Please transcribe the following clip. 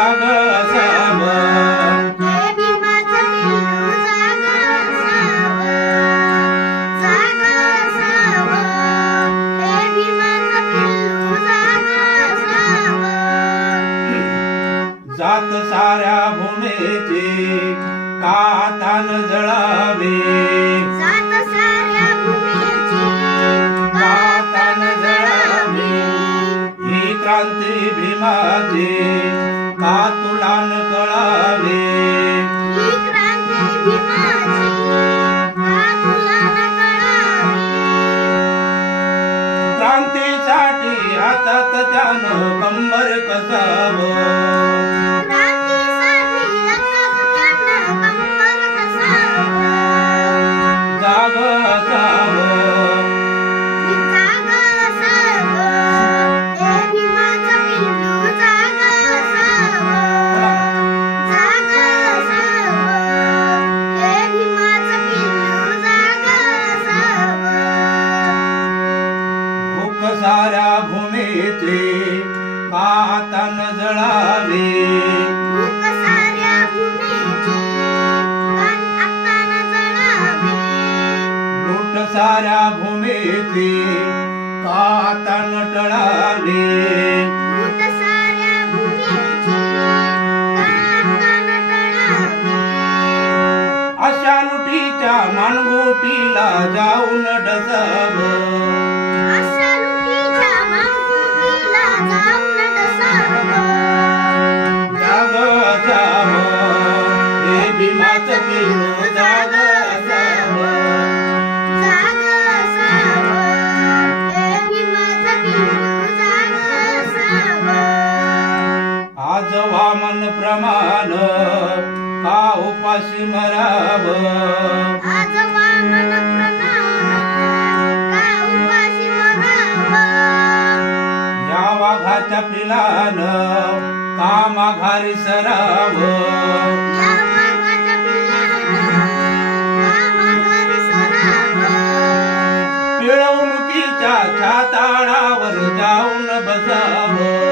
जाग असाव हे भीमाचं पिल्लू जाग असाव जाग असाव हे भीमाचं पिल्लू जाग असाव जात साऱ्या भूमीची कातान जळावे जात साऱ्या भूमीची कातान जळावे ही क्रांती भीमाची का तुला न कळावे ही क्रांती भीमाची का तुला न कळावी क्रांतीसाठी हातात त्यानं कंबर कसावं क्रांतीसाठी हातात त्यानं कंबर कसावं जाग असावं जाग असावं हे भीमाचं पिल्लू जाग असावं जाग असावं हे भीमाचं पिल्लू जाग असावं भूक साऱ्या भूमीची कातन जळावे भूक साऱ्या भूमीची आत्तानं जळावी लूट साऱ्या भूमीची कातन टळावे लूट साऱ्या भूमीची आत्तानं टळावी अशा लुटीच्या मानगुटीला जाऊन डसावं अशा लुटीच्या मानगुटीला जाऊन डसावं जाग असावं हे भीमाचं पिल्लू जाग असावं जाग असावं हे भीमाचं पिल्लू जाग असावं आज वामन प्रमाण का उपाशी मरावं आज वामन प्रमाण का उपाशी मरावं या वाघाच्या पिलानं का माघारी सरावं या वाघाच्या पिल्लानं का माघारी सरावं पिळवणुकीच्या छाताडावर जाऊन बसावं